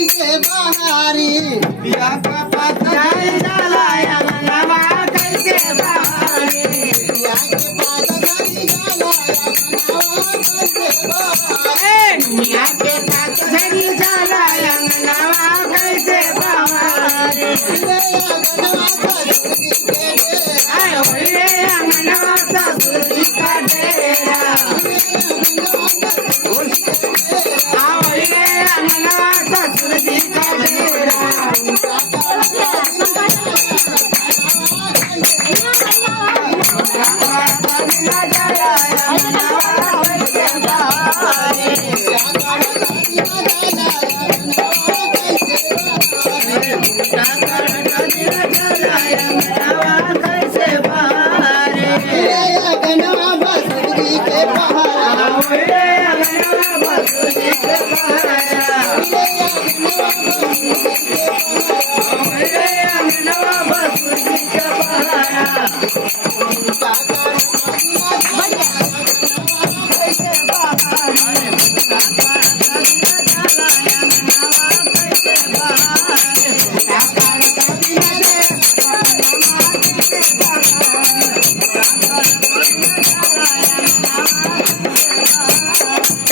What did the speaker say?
कैसे बहारी दिया का पतझड़ी जाला अंगनवा कैसे बहारी दिया के पतझड़ी जाला अंगनवा कैसे बहारी दुनिया के पतझड़ी जाला अंगनवा कैसे बहारी रे अंगनवा ससुर जी के डेरा आए रे अंगनवा ससुर जी का डेरा आओ रे अंगनवा ससुर